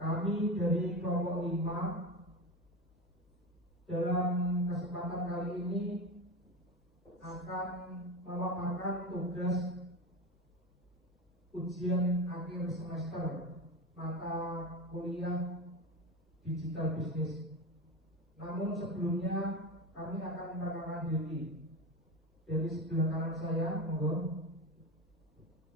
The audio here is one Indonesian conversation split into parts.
Kami dari kelompok 5 dalam kesempatan kali ini akan memaparkan tugas ujian akhir semester mata kuliah digital business. Namun sebelumnya kami akan memperkenalkan diri. Dari sebelah kanan saya, monggo.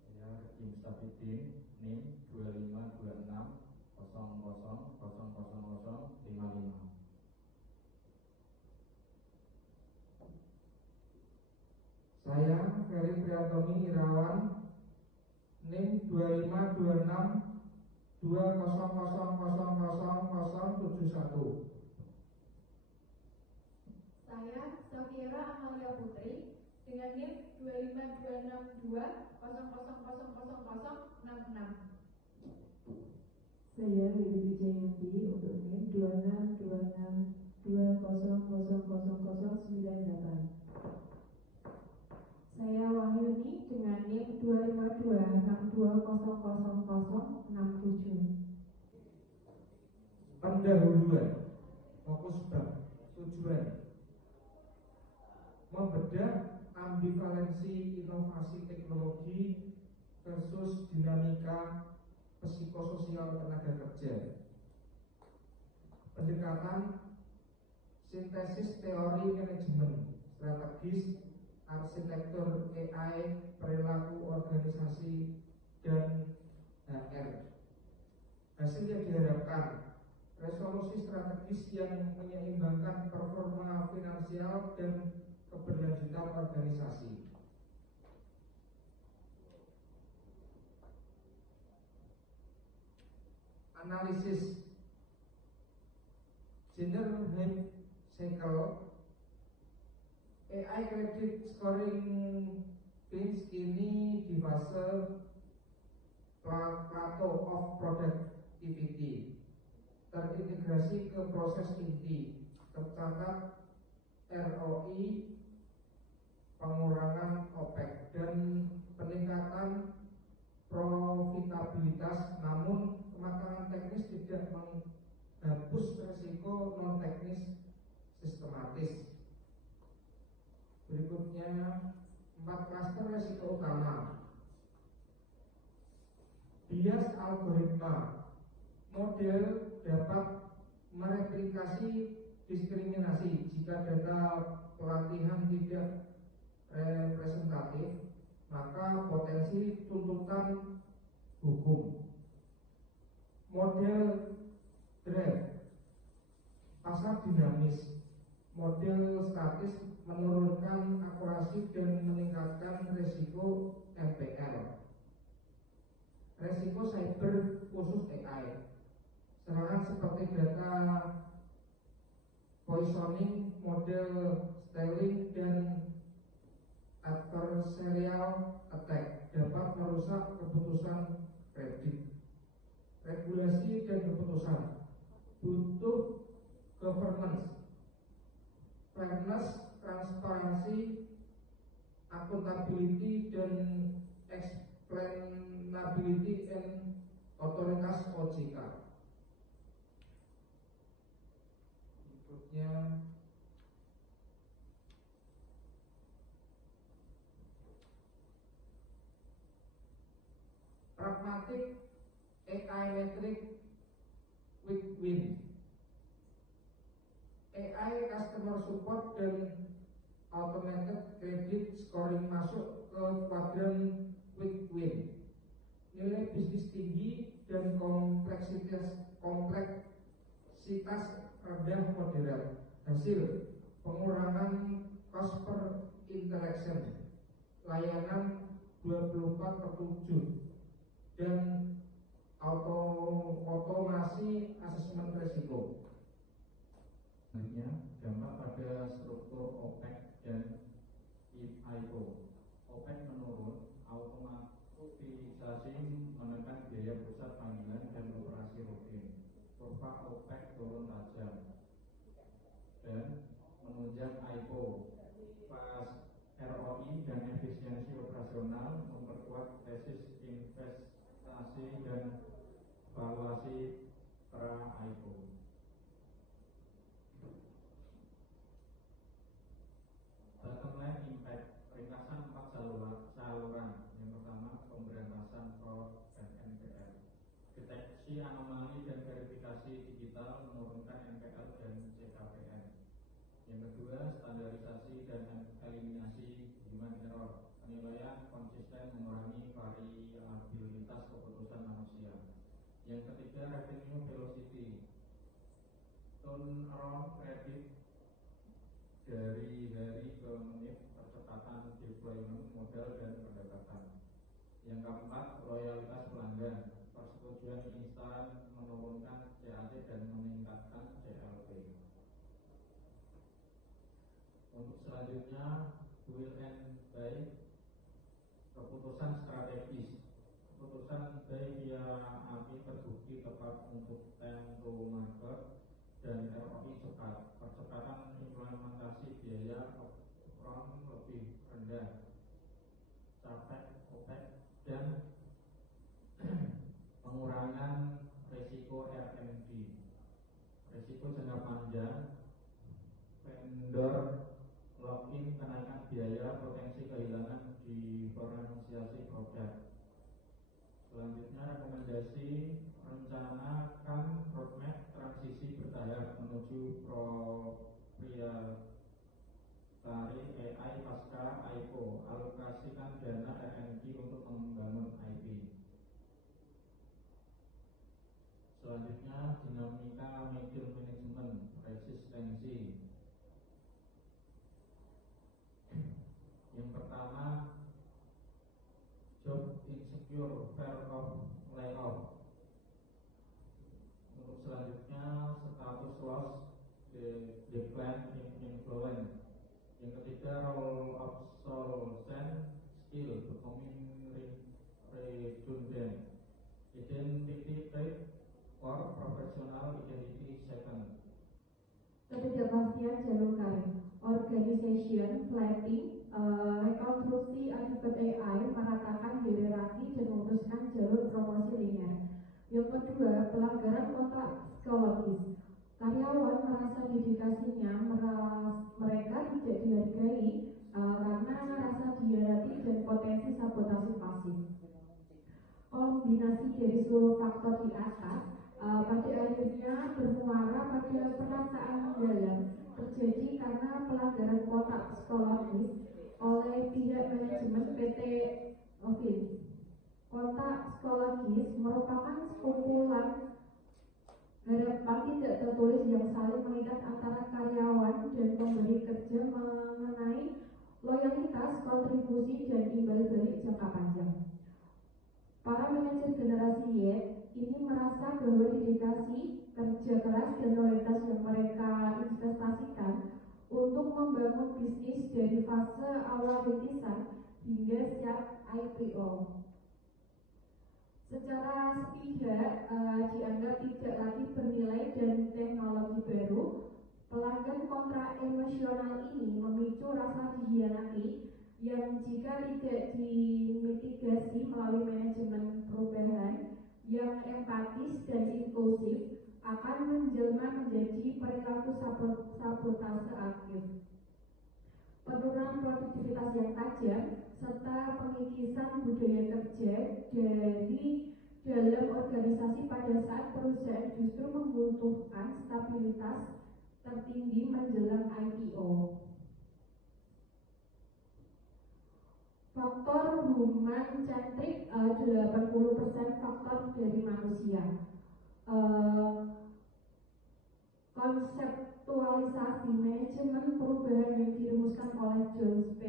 Saya Kim Stafidin, NIM 252600000055. Saya Ferry Priyatoni Irawan, NIM 252620000071. Saya Safira Amalia Putri dengan NIM 252620000066. Saya Widy Jayanti untuk NIM 262620000098. Saya Wahyuni dengan NIM 25262000067. Pendahuluan, fokus bab, tujuan membedah ambivalensi inovasi teknologi versus dinamika psikososial tenaga kerja. Pendekatan sintesis teori manajemen strategis, arsitektur AI, perilaku organisasi, dan HR. Hasil yang diharapkan resolusi strategis yang menyeimbangkan performa finansial dan keberlanjutan organisasi. Analisis Gender Hype Cycle. AI credit scoring phase ini di fase plateau of productivity, terintegrasi ke proses inti, tercatat ROI, pengurangan OPEX, dan peningkatan profitabilitas. Namun kematangan teknis tidak menghapus risiko non teknis sistematis. Berikutnya 4 klaster risiko utama. Bias algoritma. Model dapat mereplikasi diskriminasi jika data pelatihan tidak representatif, maka potensi tuntutan hukum. Model drive. Pasar dinamis. Model statis menurunkan akurasi dan meningkatkan risiko NPL. Risiko cyber khusus AI. Serangan seperti data poisoning, model stealing, dan adversarial attack dapat merusak keputusan kredit. Regulasi dan keputusan. Butuh governance, fairness, transparansi, accountability, dan explainability and otoritas OJK. Berikutnya pragmatic AI metric quick win. AI customer support dan automated credit scoring masuk ke kuadran quick win. Nilai bisnis tinggi dan kompleksitas rendah moderat. Hasil pengurangan cost per interaction, layanan 24/7, dan otomasi asesmen risiko. Selanjutnya, dampak pada struktur OPEX dan IO. OPEX menurun, automatisasi menekan biaya pusat panggilan dan operasi rutin. Kurva OPEX turun tajam dan menunjang IO. Pas ROI dan efisiensi operasional memperkuat tesis investasi kedua, standarisasi dan eliminasi human error. Penilaian konsisten mengurangi variabilitas keputusan manusia. Yang ketiga, revenue velocity. Turnaround kredit dari hari ke menit, percepatan deployment modal dan pendapatan. Yang keempat, loyalitas pelanggan. Persetujuan instan menurunkan CAC dan meningkatkan CLV. Untuk selanjutnya, will and buy, keputusan strategis. Keputusan buy via API terbukti tepat untuk time to market dan ROI cepat. Percepatan implementasi biaya upfront lebih rendah, capek OPEX dan pengurangan risiko R&D. Risiko jangka panjang, vendor lock-in, kenaikan biaya, potensi kehilangan diferensiasi produk. Selanjutnya, rekomendasi, rencanakan roadmap transisi bertahap menuju proprietary AI pasca IPO. Alokasikan dana R&D untuk membangun IP. Selanjutnya, dinamika middle management, resistensi. Yang pertama, job insecure, fear of layoff. Untuk selanjutnya, status loss, decline in influence. Yang ketiga, role obsolescence, skill becoming redundant. Identity threat for professional identity second. Ketidakpastian jalur karir, organization flattening, rekonstruksi akibat AI meratakan hierarki dan memutuskan jalur promosi linear. Yang kedua, pelanggaran kontrak psikologis. Karyawan merasa dedikasinya mereka tidak dihargai karena rasa dihianati dan potensi sabotase pasif. Kombinasi dari seluruh faktor di atas pada akhirnya bermuara pada perasaan mendalam terjadi karena pelanggaran kontrak psikologis oleh pihak manajemen PT Ovin. Kontrak psikologis merupakan sekumpulan harapan tidak tertulis yang saling mengikat antara karyawan dan pemberi kerja mengenai loyalitas, kontribusi, dan imbal balik jangka panjang. Para manajer generasi Y ini merasa bahwa dedikasi, kerja keras, dan loyalitas yang mereka investasikan untuk membangun bisnis dari fase awal rintisan hingga siap IPO. Secara sepihak dianggap tidak lagi bernilai dan teknologi baru. Pelanggan kontrak emosional ini memicu rasa dihianati yang jika tidak dimitigasi melalui manajemen perubahan yang empatis dan inklusif akan menjelma menjadi perilaku sabotase aktif. Penurunan produktivitas yang tajam serta pengikisan budaya kerja dari dalam organisasi pada saat perusahaan justru membutuhkan stabilitas tertinggi menjelang IPO. Faktor human centric 80% faktor dari manusia. Konseptualisasi manajemen perubahan yang dirumuskan oleh John P.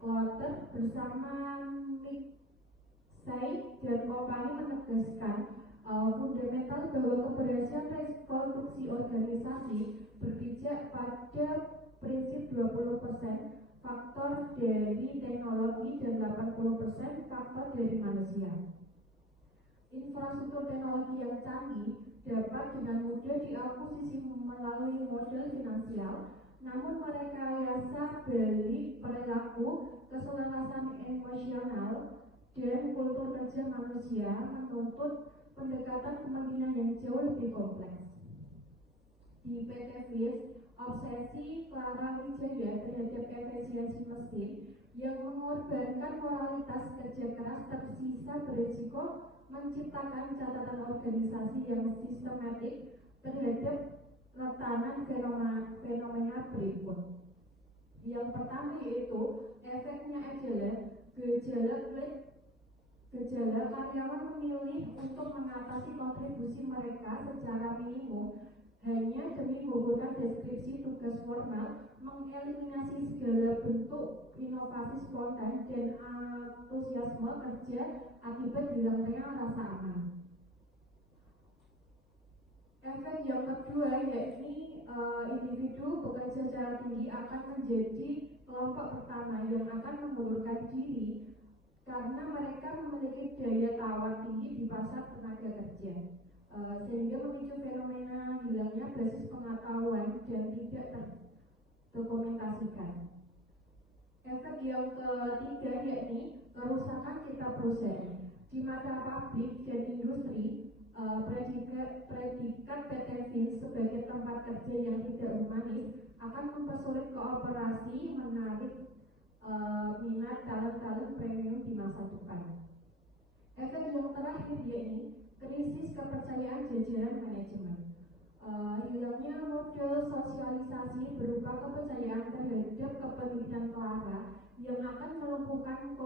Clotter bersama Nick Say dan kompani menegaskan fundamental bahwa keberhasilan rekonstruksi organisasi berpijak pada prinsip 20% faktor dari teknologi dan 80% faktor dari manusia. Infrastruktur teknologi yang canggih dapat dengan mudah diakuisisi melalui model finansial, namun merekayasa balik perilaku, keselarasan emosional, dan kultur kerja manusia menuntut pendekatan kepemimpinan yang jauh lebih kompleks. Di PT Fliss, obsesi Clara Wijaya terhadap efisiensi mesin yang mengorbankan moralitas kerja keras tersisa berisiko menciptakan catatan organisasi yang sistematik terhadap retanan fenomena berikut. Yang pertama yaitu efeknya adalah gejala karyawan memilih untuk mengatasi kontribusi mereka secara minimum hanya demi menggugurkan deskripsi tugas formal, mengeliminasi segala bentuk inovasi spontan dan antusiasme kerja akibat hilangnya rasa aman. Efek yang kedua yakni individu bekerja secara tinggi akan menjadi kelompok pertama yang akan mengulurkan diri karena mereka memiliki daya tawar tinggi di pasar tenaga kerja. Sehingga memicu fenomena hilangnya basis pengetahuan dan tidak terdokumentasikan. Efek yang ketiga yakni kerusakan citra proses. Di mata publik dan industri, predikat PT Vince sebagai tempat kerja yang tidak humanis akan mempersulit kooperasi, menarik minat talent premium di masa depan. Efek yang terakhir yakni krisis kepercayaan jajaran manajemen. Hilangnya model sosialisasi berupa kepercayaan terhadap kepemimpinan Clara yang akan melumpuhkan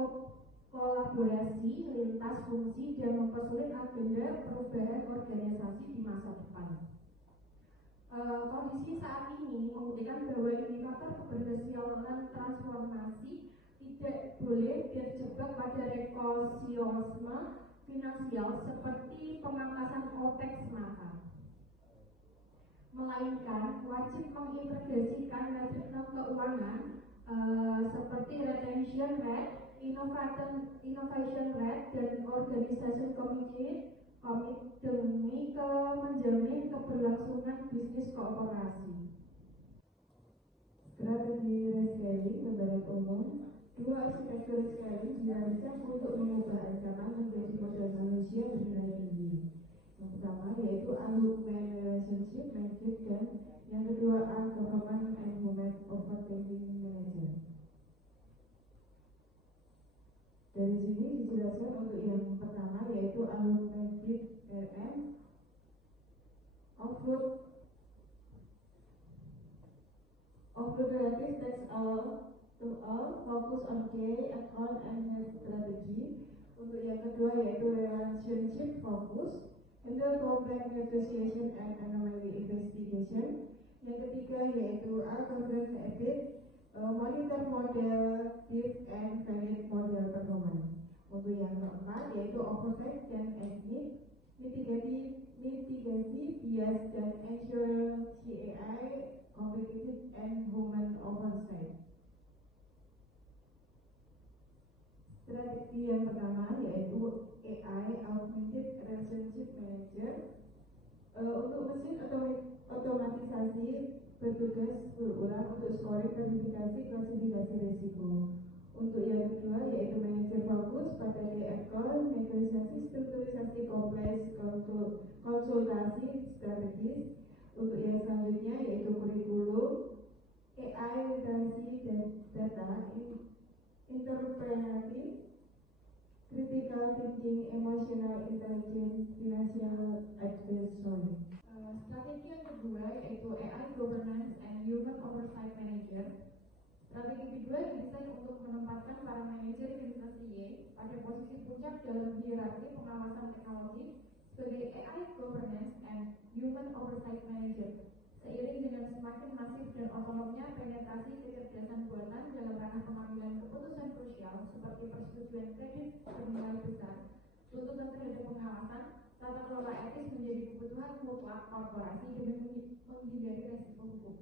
kolaborasi lintas fungsi dan mempersulit agenda perubahan organisasi di masa depan. Kondisi saat ini membuktikan bahwa indikator keberhasilan transformasi tidak boleh terjebak pada rekosiosme finansial seperti pemangkasan OPEX semata, melainkan wajib mengintegrasikan metrik keuangan seperti retention rate, innovation rate, dan organization committee demi menjamin keberlangsungan bisnis kooperasi. Strategi rescaling menurut umum, dua arsitektur rescaling dirancang untuk mengubah ancaman menjadi model manusia bernilai tinggi. Yang pertama yaitu Unhuman Relationship Manager dan yang kedua Ungovernment and Human Overthinking Manager. Dari sini dijelaskan untuk yang pertama yaitu Augmented RM Offroad relative that's all to all, focus on key account and health strategy. Untuk yang kedua yaitu relationship focus, handle complaint negotiation and anomaly investigation. Yang ketiga yaitu governance ethics, monitor model, give and valid model performance. Untuk yang keempat yaitu oversight dan ethnic, mitigasi bias dan ensure CAI competitive and human oversight. Strategi yang pertama yaitu AI Augmented Relationship Manager. Untuk mesin otomatisasi bertugas berulang untuk scoring, verifikasi, klasifikasi risiko. Untuk yang kedua yaitu manajer fokus pada DFCON, negosiasi, strukturisasi kompleks, konsultasi strategis. Untuk yang selanjutnya yaitu kurikulum, AI literasi dan data, entrepreneurship, critical thinking, emotional intelligence, financial advisory. Strategi yang kedua yaitu AI Governance and Human Oversight Manager. Strategi kedua didesain untuk menempatkan para manajer investasi Y pada posisi puncak dalam hierarki pengawasan teknologi sebagai AI Governance and Human Oversight Manager. Seiring dengan semakin masif dan otonomnya penetrasi kecerdasan buatan dalam ranah pengambilan keputusan krusial seperti persetujuan kredit bernilai besar, tuntutan terhadap pengawasan, tata kelola etis menjadi kebutuhan mutlak korporasi demi menghindari resiko hukum.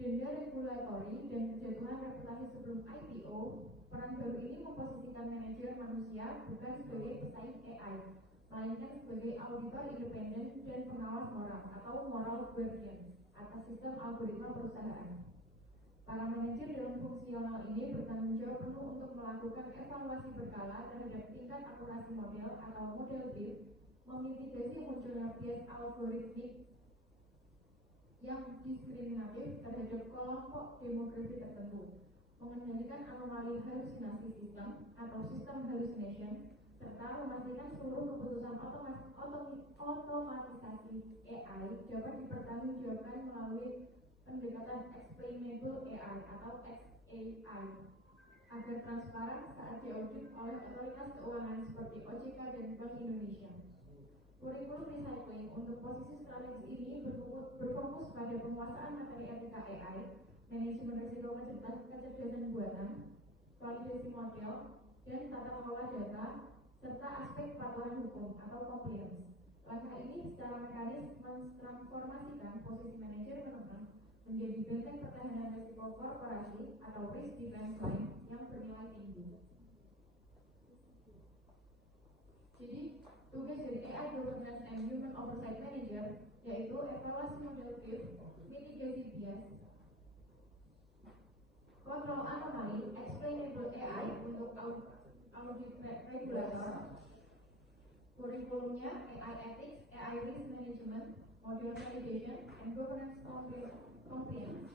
Denda regulatori dan kejatuhan reputasi sebelum IPO, peran baru ini memposisikan manajer manusia bukan sebagai pesaing AI, melainkan sebagai auditor independen dan pengawas moral atau moral guardian atas sistem algoritma perusahaan. Para manajer dalam fungsional ini bertanggung jawab penuh untuk melakukan evaluasi berkala terhadap tingkat akurasi model atau model brief, memitigasi munculnya bias algoritmik yang diskriminatif terhadap kelompok demografi tertentu, mengendalikan anomali halusinasi sistem atau sistem hallucination, serta memastikan seluruh keputusan otomatisasi AI dapat dipertanggungjawabkan melalui pendekatan explainable AI atau XAI agar transparan saat diaudit oleh otoritas keuangan seperti OJK dan Bank Indonesia. Kurikulum recycling untuk posisi strategis ini berfokus pada penguasaan materi etika AI, manajemen risiko kecerdasan buatan, validasi model, dan tata kelola data, serta aspek kepatuhan hukum atau compliance. Langkah ini secara mekanis mentransformasikan posisi manajer manajemen menjadi benteng pertahanan risiko korporasi atau risk defense line yang bernilai tinggi. Jadi, tugas dari AI Governance and Human Oversight Manager yaitu evaluasi model FIF, mitigasi bias, kontrol anomali, explainable AI untuk audit regulator, kurikulumnya AI Ethics, AI Risk Management, Model Validation, and Governance Compliance.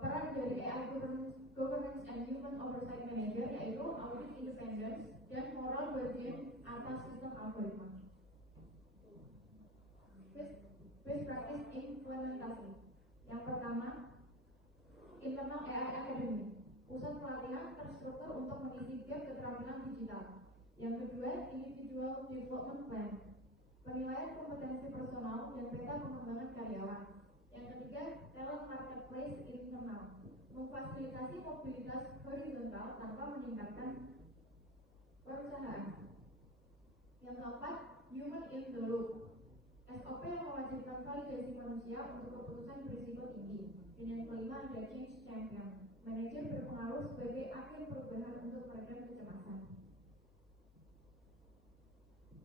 Peran dari AI Governance and Human Oversight Manager yaitu audit independence dan moral guardian atas sistem algoritma. Best practice implementasi. Yang pertama, Internal AI Academy, pusat pelatihan terstruktur untuk mengisi gap keterampilan digital. Yang kedua, Individual Development Plan, penilaian kompetensi personal dan peta pengembangan karyawan. Yang ketiga, Talent Marketplace internal, memfasilitasi mobilitas horizontal tanpa meningkatkan perusahaan. Yang keempat, Human in the Loop, SOP yang mewajibkan validasi manusia untuk keputusan berisiko tinggi. Dan yang kelima ada Change Champion, manajer berpengaruh sebagai agen perubahan untuk meredam kecemasan.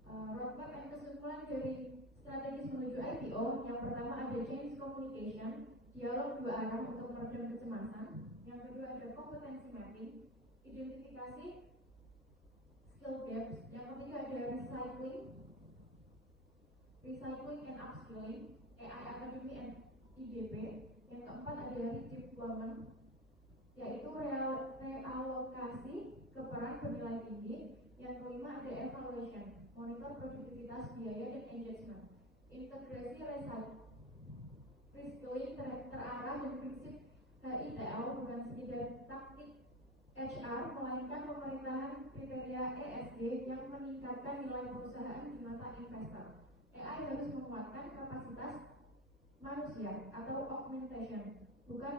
Roadmap dan kesimpulan dari strategis menuju IPO. Yang pertama ada change communication, dialog dua arah untuk meredam kecemasan. Yang kedua ada kompetensi mapping, identifikasi skill gaps. Yang ketiga ada recycling and upskilling, AI Academy and IDP. Yang keempat ada redeployment, yaitu realokasi ke peran bernilai tinggi. Yang kelima ada evaluation, monitor produktivitas, biaya, dan engagement. Integrasi reskilling terarah dan prinsip HITL bukan sekedar taktik HR, melainkan pemerintahan kriteria ESG yang meningkatkan nilai perusahaan di mata investor. AI harus menguatkan kapasitas manusia atau augmentation, bukan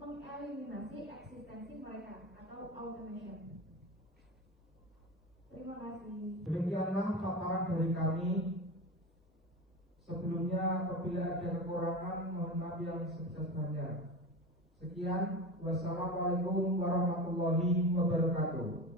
mengeliminasi eksistensi mereka atau automation. Terima kasih. Demikianlah paparan dari kami. Sebelumnya apabila ada kekurangan mohon maaf yang sebesar-besarnya. Sekian, wassalamualaikum warahmatullahi wabarakatuh.